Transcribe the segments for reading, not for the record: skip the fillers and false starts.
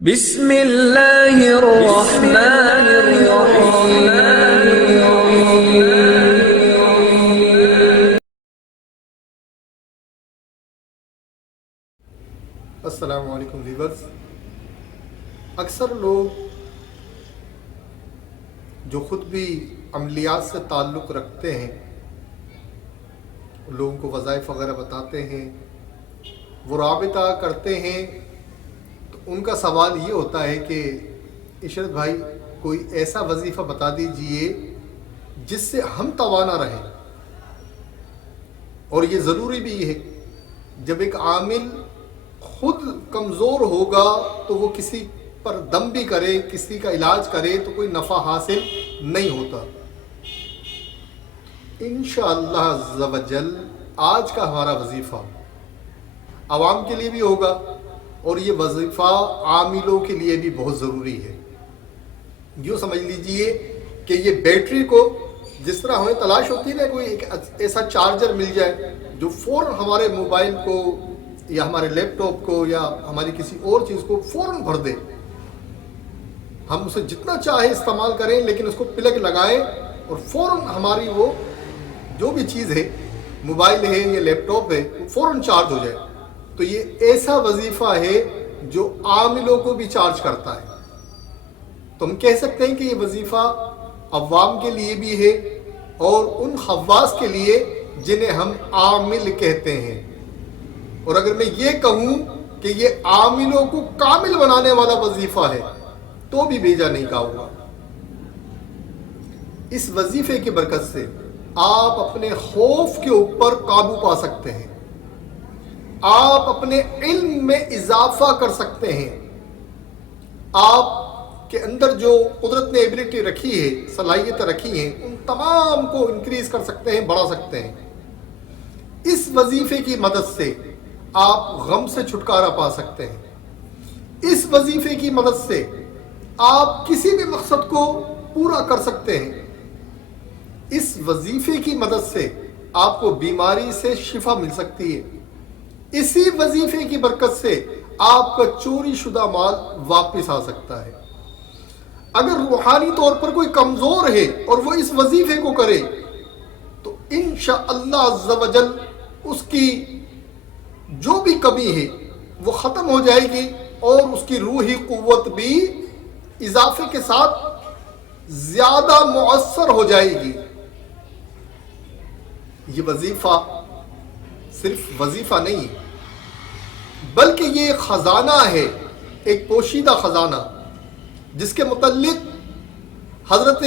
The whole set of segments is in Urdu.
بسم اللہ الرحمن الرحیم۔ السلام علیکم ویورز۔ اکثر لوگ جو خود بھی عملیات سے تعلق رکھتے ہیں، لوگوں کو وظائف وغیرہ بتاتے ہیں، وہ رابطہ کرتے ہیں، تو ان کا سوال یہ ہوتا ہے کہ عشرت بھائی کوئی ایسا وظیفہ بتا دیجئے جس سے ہم توانا رہیں۔ اور یہ ضروری بھی ہے، جب ایک عامل خود کمزور ہوگا تو وہ کسی پر دم بھی کرے، کسی کا علاج کرے تو کوئی نفع حاصل نہیں ہوتا۔ انشاءاللہ عز و جل آج کا ہمارا وظیفہ عوام کے لیے بھی ہوگا، اور یہ وظیفہ عاملوں کے لیے بھی بہت ضروری ہے۔ یوں سمجھ لیجئے کہ یہ بیٹری کو جس طرح ہمیں تلاش ہوتی ہے نا، کوئی ایک ایسا چارجر مل جائے جو فوراً ہمارے موبائل کو یا ہمارے لیپ ٹاپ کو یا ہماری کسی اور چیز کو فوراً بھر دے۔ ہم اسے جتنا چاہے استعمال کریں، لیکن اس کو پلگ لگائیں اور فوراً ہماری وہ جو بھی چیز ہے، موبائل ہے یا لیپ ٹاپ ہے، وہ فوراً چارج ہو جائے۔ تو یہ ایسا وظیفہ ہے جو عاملوں کو بھی چارج کرتا ہے۔ تو ہم کہہ سکتے ہیں کہ یہ وظیفہ عوام کے لیے بھی ہے اور ان خواص کے لیے جنہیں ہم عامل کہتے ہیں۔ اور اگر میں یہ کہوں کہ یہ عاملوں کو کامل بنانے والا وظیفہ ہے تو بھی بھیجا نہیں کہا ہوگا۔ اس وظیفے کی برکت سے آپ اپنے خوف کے اوپر قابو پا سکتے ہیں، آپ اپنے علم میں اضافہ کر سکتے ہیں، آپ کے اندر جو قدرت نے ایبلٹی رکھی ہے، صلاحیتیں رکھی ہیں، ان تمام کو انکریز کر سکتے ہیں، بڑھا سکتے ہیں۔ اس وظیفے کی مدد سے آپ غم سے چھٹکارا پا سکتے ہیں، اس وظیفے کی مدد سے آپ کسی بھی مقصد کو پورا کر سکتے ہیں، اس وظیفے کی مدد سے آپ کو بیماری سے شفا مل سکتی ہے، اسی وظیفے کی برکت سے آپ کا چوری شدہ مال واپس آ سکتا ہے۔ اگر روحانی طور پر کوئی کمزور ہے اور وہ اس وظیفے کو کرے تو انشاءاللہ عز و جل اس کی جو بھی کمی ہے وہ ختم ہو جائے گی، اور اس کی روحی قوت بھی اضافے کے ساتھ زیادہ مؤثر ہو جائے گی۔ یہ وظیفہ صرف وظیفہ نہیں ہے، بلکہ یہ خزانہ ہے، ایک پوشیدہ خزانہ، جس کے متعلق حضرت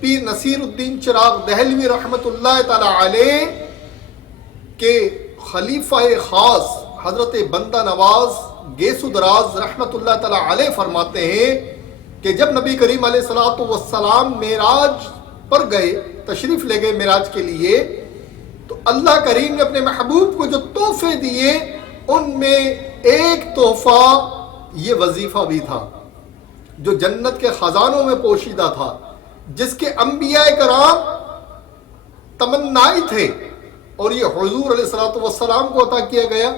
پیر نصیر الدین چراغ دہلوی رحمۃ اللہ تعالی علیہ کے خلیفہ خاص حضرت بندہ نواز گیسو دراز رحمۃ اللہ تعالی علیہ فرماتے ہیں کہ جب نبی کریم علیہ الصلوۃ والسلام معراج پر گئے، تشریف لے گئے معراج کے لیے، تو اللہ کریم نے اپنے محبوب کو جو تحفے دیے ان میں ایک تحفہ یہ وظیفہ بھی تھا، جو جنت کے خزانوں میں پوشیدہ تھا، جس کے انبیاء کرام تمنائی تھے، اور یہ حضور علیہ الصلوۃ والسلام کو عطا کیا گیا،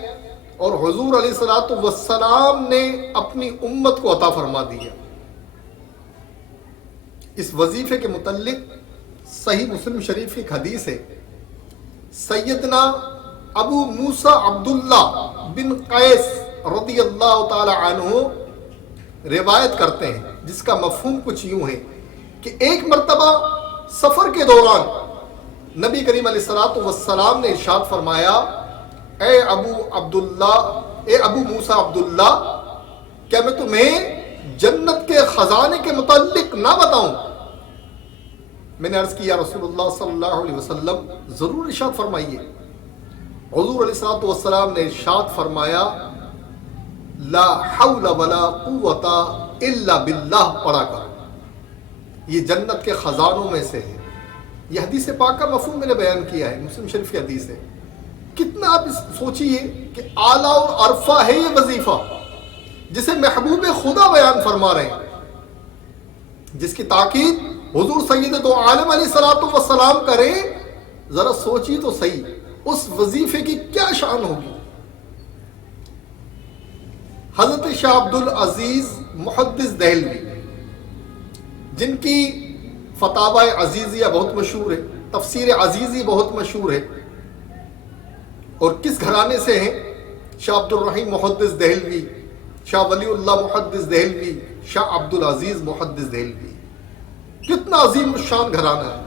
اور حضور علیہ الصلوۃ والسلام نے اپنی امت کو عطا فرما دیا۔ اس وظیفے کے متعلق صحیح مسلم شریف کی حدیث ہے، سیدنا ابو موسیٰ عبداللہ بن قیس رضی اللہ تعالی عنہ روایت کرتے ہیں، جس کا مفہوم کچھ یوں ہے کہ ایک مرتبہ سفر کے دوران نبی کریم علیہ الصلوۃ والسلام نے ارشاد فرمایا، اے ابو موسیٰ عبداللہ، کیا میں تمہیں جنت کے خزانے کے متعلق نہ بتاؤں؟ میں نے عرض کیا رسول اللہ صلی اللہ علیہ وسلم ضرور ارشاد فرمائیے۔ حضور علیہ الصلوۃ والسلام نے ارشاد فرمایا، لا حول ولا قوت الا باللہ پڑھا کر، یہ جنت کے خزانوں میں سے ہے۔ یہ حدیث پاک کا مفہوم میں نے بیان کیا ہے، مسلم شریف کی حدیث ہے۔ کتنا آپ سوچئے کہ اعلیٰ اور عرفہ ہے یہ وظیفہ جسے محبوب خدا بیان فرما رہے ہیں، جس کی تاکید حضور سید دو عالم علیہ الصلوۃ والسلام کریں۔ ذرا سوچیے تو صحیح اس وظیفے کی کیا شان ہوگی۔ حضرت شاہ عبد العزیز محدث دہلوی، جن کی فتاوی عزیزیہ بہت مشہور ہے، تفسیر عزیزی بہت مشہور ہے، اور کس گھرانے سے ہیں؟ شاہ عبد الرحیم محدث دہلوی، شاہ ولی اللہ محدث دہلوی، شاہ عبد العزیز محدث دہلوی، کتنا عظیم الشان گھرانہ ہے۔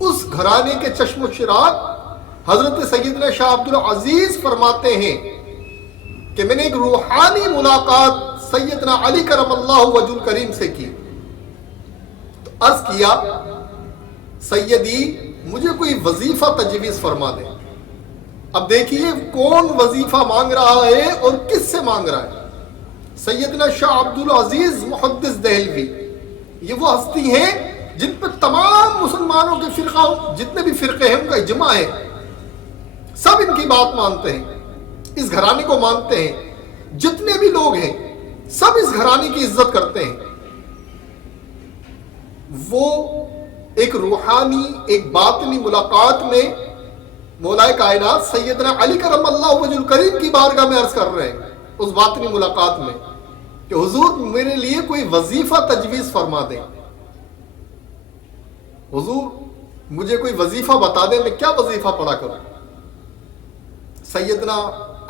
اس گھرانے کے چشم و چراغ حضرت سیدنا شاہ عبد العزیز فرماتے ہیں کہ میں نے ایک روحانی ملاقات سیدنا علی کرم اللہ وجہ الکریم سے کی، تو عرض کیا سیدی مجھے کوئی وظیفہ تجویز فرما دیں۔ اب دیکھیے کون وظیفہ مانگ رہا ہے اور کس سے مانگ رہا ہے؟ سیدنا شاہ عبد العزیز محدث دہلوی، یہ وہ ہستی ہیں جن پر تمام مسلمانوں کے فرقہ، جتنے بھی فرقے ہیں ان کا اجماع ہے، سب ان کی بات مانتے ہیں، اس گھرانے کو مانتے ہیں، جتنے بھی لوگ ہیں سب اس گھرانے کی عزت کرتے ہیں۔ وہ ایک روحانی، ایک باطنی ملاقات میں مولا کائنات سیدنا علی کرم اللہ وجہ الکریم کی بارگاہ میں عرض کر رہے ہیں، اس باطنی ملاقات میں کہ حضور میرے لیے کوئی وظیفہ تجویز فرما دیں، حضور مجھے کوئی وظیفہ بتا دیں، میں کیا وظیفہ پڑھا کروں؟ سیدنا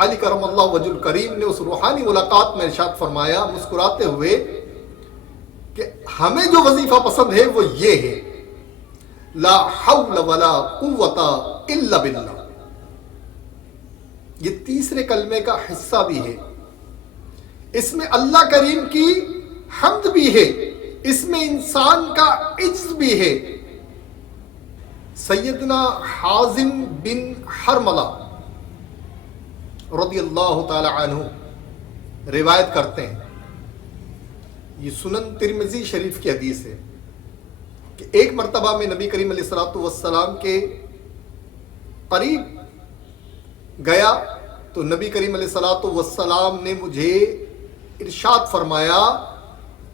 علی کرم اللہ وجہ الکریم نے اس روحانی ملاقات میں ارشاد فرمایا مسکراتے ہوئے کہ ہمیں جو وظیفہ پسند ہے وہ یہ ہے، لا حول ولا قوت الا باللہ۔ یہ تیسرے کلمے کا حصہ بھی ہے، اس میں اللہ کریم کی حمد بھی ہے، اس میں انسان کا عجز بھی ہے۔ سیدنا حازم بن حرملہ رضی اللہ تعالی عنہ روایت کرتے ہیں، یہ سنن ترمذی شریف کی حدیث ہے کہ ایک مرتبہ میں نبی کریم علیہ الصلوۃ والسلام کے قریب گیا تو نبی کریم علیہ الصلوۃ والسلام نے مجھے ارشاد فرمایا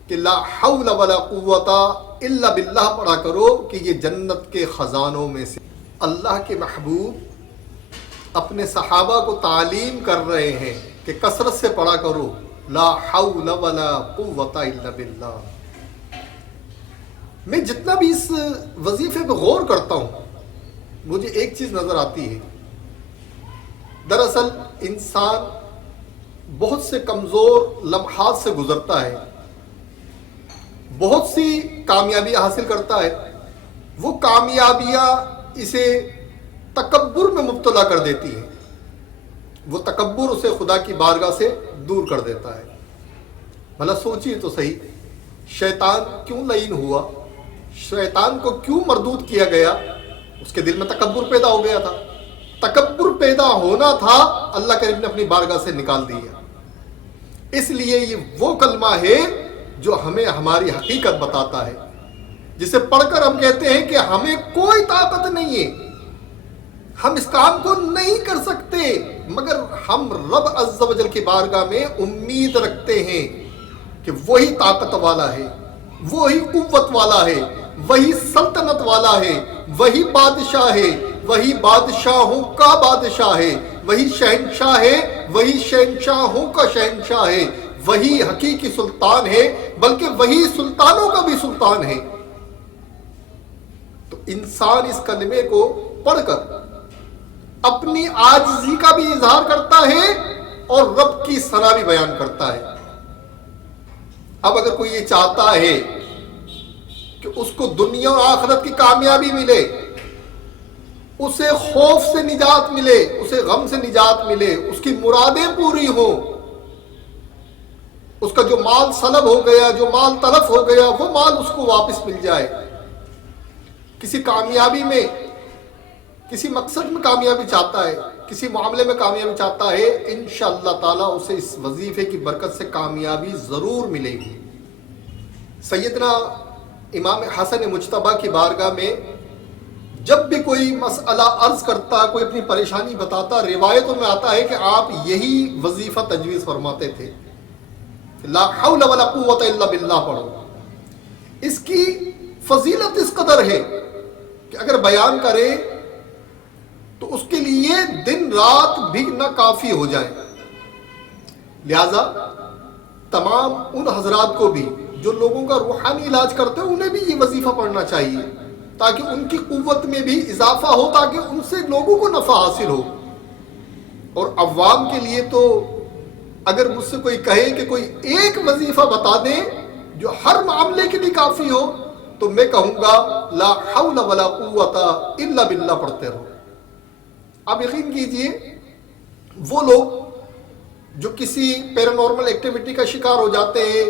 کہ لا حول ولا قوت الا باللہ پڑھا کرو کہ یہ جنت کے خزانوں میں سے۔ اللہ کے محبوب اپنے صحابہ کو تعلیم کر رہے ہیں کہ کثرت سے پڑھا کرو لا حول ولا قوت الا باللہ۔ میں جتنا بھی اس وظیفے پہ غور کرتا ہوں مجھے ایک چیز نظر آتی ہے، دراصل انسان بہت سے کمزور لمحات سے گزرتا ہے، بہت سی کامیابیاں حاصل کرتا ہے، وہ کامیابیاں اسے تکبر میں مبتلا کر دیتی ہیں، وہ تکبر اسے خدا کی بارگاہ سے دور کر دیتا ہے۔ بھلا سوچیے تو صحیح، شیطان کیوں لعین ہوا؟ شیطان کو کیوں مردود کیا گیا؟ اس کے دل میں تکبر پیدا ہو گیا تھا، تکبر پیدا ہونا تھا، اللہ کریم نے اپنی بارگاہ سے نکال دیا۔ اس لیے یہ وہ کلمہ ہے جو ہمیں ہماری حقیقت بتاتا ہے، جسے پڑھ کر ہم کہتے ہیں کہ ہمیں کوئی طاقت نہیں ہے، ہم اس کام کو نہیں کر سکتے، مگر ہم رب عز و جل کی بارگاہ میں امید رکھتے ہیں کہ وہی طاقت والا ہے، وہی قوت والا ہے، وہی سلطنت والا ہے، وہی بادشاہ ہے، وہی بادشاہوں کا بادشاہ ہے، وہی شہنشاہ ہے، وہی شہنشاہوں کا شہنشاہ ہے، وہی حقیقی سلطان ہے، بلکہ وہی سلطانوں کا بھی سلطان ہے۔ تو انسان اس کلمے کو پڑھ کر اپنی عاجزی کا بھی اظہار کرتا ہے اور رب کی ثنا بھی بیان کرتا ہے۔ اب اگر کوئی یہ چاہتا ہے کہ اس کو دنیا اور آخرت کی کامیابی ملے، اسے خوف سے نجات ملے، اسے غم سے نجات ملے، اس کی مرادیں پوری ہوں، اس کا جو مال سلب ہو گیا، جو مال تلف ہو گیا، وہ مال اس کو واپس مل جائے، کسی کامیابی میں، کسی مقصد میں کامیابی چاہتا ہے، کسی معاملے میں کامیابی چاہتا ہے، انشاءاللہ تعالیٰ اسے اس وظیفے کی برکت سے کامیابی ضرور ملے گی۔ سیدنا امام حسن مجتبیٰ کی بارگاہ میں جب بھی کوئی مسئلہ عرض کرتا، کوئی اپنی پریشانی بتاتا، روایتوں میں آتا ہے کہ آپ یہی وظیفہ تجویز فرماتے تھے، لا حول ولا قوت الا باللہ پڑھو۔ اس کی فضیلت اس قدر ہے کہ اگر بیان کرے تو اس کے لیے دن رات بھی نہ کافی ہو جائے، لہذا تمام ان حضرات کو بھی جو لوگوں کا روحانی علاج کرتے ہیں انہیں بھی یہ وظیفہ پڑھنا چاہیے تاکہ ان کی قوت میں بھی اضافہ ہو، تاکہ ان سے لوگوں کو نفع حاصل ہو۔ اور عوام کے لیے تو اگر مجھ سے کوئی کہے کہ کوئی ایک وظیفہ بتا دیں جو ہر معاملے کے لیے کافی ہو تو میں کہوں گا لا حول ولا قوت الا باللہ پڑھتے رہو۔ آپ یقین کیجئے وہ لوگ جو کسی پیرانارمل ایکٹیویٹی کا شکار ہو جاتے ہیں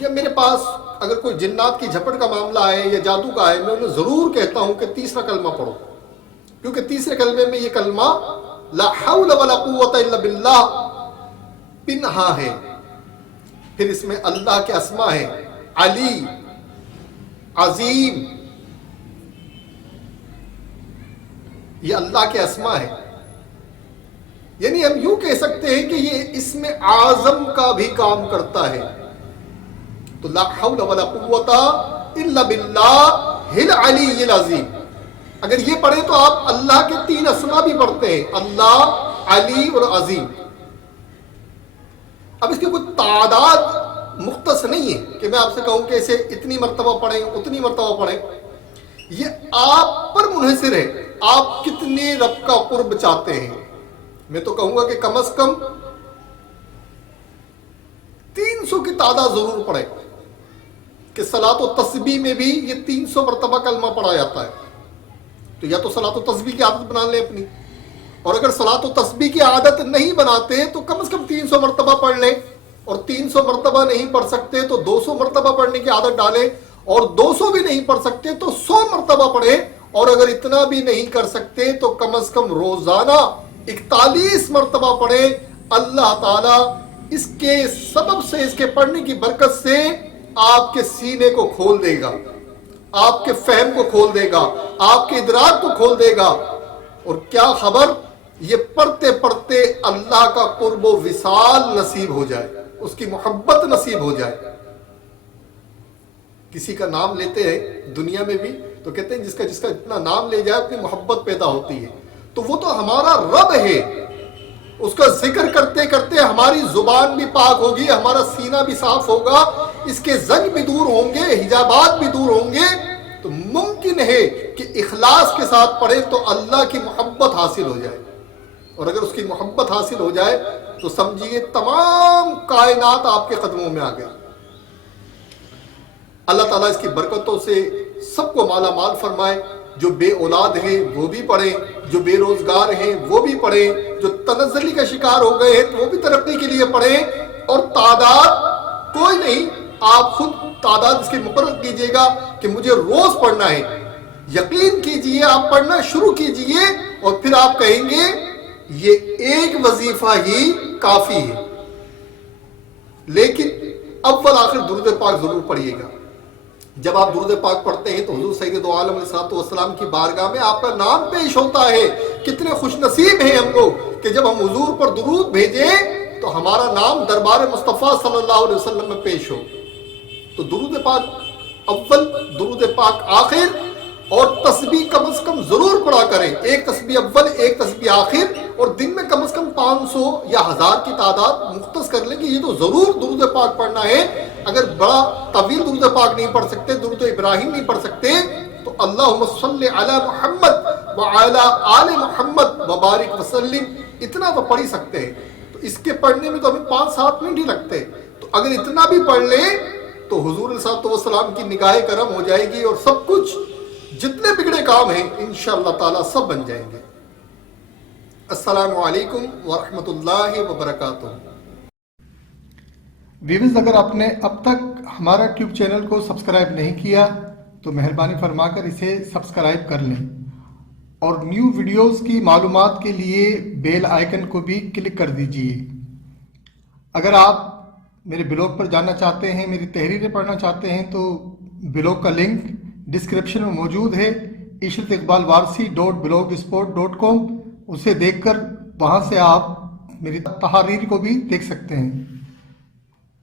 یا میرے پاس اگر کوئی جنات کی جھپٹ کا معاملہ ہے یا جادو کا ہے، میں انہیں ضرور کہتا ہوں کہ تیسرا کلمہ پڑھو، کیونکہ تیسرے کلمے میں یہ کلمہ لا حول ولا قوت الا باللہ پنہا ہے۔ پھر اس میں اللہ کے اسما ہے، علی، عظیم، یہ اللہ کے اسما ہے۔ یعنی ہم یوں کہہ سکتے ہیں کہ یہ اسم اعظم کا بھی کام کرتا ہے۔ تو لا حول ولا قوت الا باللہ العلی العظیم، اگر یہ پڑھیں تو آپ اللہ کے تین اسما بھی پڑھتے ہیں، اللہ، علی اور عظیم۔ اب اس کی کوئی تعداد مختص نہیں ہے کہ میں آپ سے کہوں کہ اسے اتنی مرتبہ پڑھیں اتنی مرتبہ پڑھیں، یہ آپ پر منحصر ہے، آپ کتنے رب کا قرب چاہتے ہیں۔ میں تو کہوں گا کہ کم از کم 300 کی تعداد ضرور پڑھیں، کہ صلاۃ و تسبیح میں بھی یہ 300 مرتبہ کلمہ پڑھا جاتا ہے۔ تو یا تو صلاۃ و تسبیح کی عادت بنا لیں اپنی، اور اگر صلاۃ و تسبیح کی عادت نہیں بناتے تو کم از کم 300 مرتبہ پڑھ لیں، اور 300 مرتبہ نہیں پڑھ سکتے تو 200 مرتبہ پڑھنے کی عادت ڈالیں، اور 200 بھی نہیں پڑھ سکتے تو 100 مرتبہ پڑھیں، اور اگر اتنا بھی نہیں کر سکتے تو کم از کم روزانہ 41 مرتبہ پڑھیں۔ اللہ تعالیٰ اس کے سبب سے، اس کے پڑھنے کی برکت سے آپ کے سینے کو کھول دے گا، آپ کے فہم کو کھول دے گا، آپ کے ادراک کو کھول دے گا، اور کیا خبر یہ پڑھتے پڑھتے اللہ کا قرب و وصال نصیب ہو جائے، اس کی محبت نصیب ہو جائے۔ کسی کا نام لیتے ہیں دنیا میں بھی تو کہتے ہیں جس کا اتنا نام لے جائے اپنی محبت پیدا ہوتی ہے، تو وہ تو ہمارا رب ہے، اس کا ذکر کرتے کرتے ہماری زبان بھی پاک ہوگی، ہمارا سینہ بھی صاف ہوگا، اس کے زنگ بھی دور ہوں گے، حجابات بھی دور ہوں گے۔ تو ممکن ہے کہ اخلاص کے ساتھ پڑھے تو اللہ کی محبت حاصل ہو جائے، اور اگر اس کی محبت حاصل ہو جائے تو سمجھیے تمام کائنات آپ کے قدموں میں آ گئی۔ اللہ تعالیٰ اس کی برکتوں سے سب کو مالا مال فرمائے۔ جو بے اولاد ہیں وہ بھی پڑھیں، جو بے روزگار ہیں وہ بھی پڑھیں، جو تنزلی کا شکار ہو گئے ہیں وہ بھی ترقی کے لیے پڑھیں، اور تعداد کوئی نہیں، آپ خود تعداد اس کی مقرر کیجئے گا کہ مجھے روز پڑھنا ہے۔ یقین کیجئے، آپ پڑھنا شروع کیجئے اور پھر آپ کہیں گے یہ ایک وظیفہ ہی کافی ہے۔ لیکن اول آخر درود پاک ضرور پڑھیے گا۔ جب آپ درود پاک پڑھتے ہیں تو حضور سید دو عالم علیہ السلام کی بارگاہ میں آپ کا نام پیش ہوتا ہے۔ کتنے خوش نصیب ہیں ہم لوگ کہ جب ہم حضور پر درود بھیجیں تو ہمارا نام دربار مصطفیٰ صلی اللہ علیہ وسلم میں پیش ہو۔ تو درود پاک اول، درود پاک آخر، اور تسبیح کم از کم ضرور پڑھا کریں، ایک تسبیح اول ایک تسبیح آخر، اور دن میں کم از کم 500 یا 1000 کی تعداد مختص کر لیں کہ یہ تو ضرور درود پاک پڑھنا ہے۔ اگر بڑا طویل درود پاک نہیں پڑھ سکتے، درود ابراہیم نہیں پڑھ سکتے، تو اللہم صلی علی محمد وعلی آل محمد وبارک وسلم اتنا تو پڑھ ہی سکتے ہیں۔ تو اس کے پڑھنے میں تو ہمیں 5-7 منٹ ہی لگتے، تو اگر اتنا بھی پڑھ لیں تو حضور علیہ السلام کی نگاہ کرم ہو جائے گی، اور سب کچھ جتنے بگڑے کام ہیں انشاءاللہ تعالی سب بن جائیں گے۔ السلام علیکم ورحمۃ اللہ وبرکاتہ۔ ویورز، اگر آپ نے اب تک ہمارا ٹیوب چینل کو سبسکرائب نہیں کیا تو مہربانی فرما کر اسے سبسکرائب کر لیں، اور نیو ویڈیوز کی معلومات کے لیے بیل آئیکن کو بھی کلک کر دیجئے۔ اگر آپ میرے بلاگ پر جاننا چاہتے ہیں، میری تحریریں پڑھنا چاہتے ہیں، تو بلاگ کا لنک ڈسکرپشن میں موجود ہے، ishrateqbalwarsi.blogspot.com، اسے دیکھ کر وہاں سے آپ میری تحریر کو بھی دیکھ سکتے ہیں۔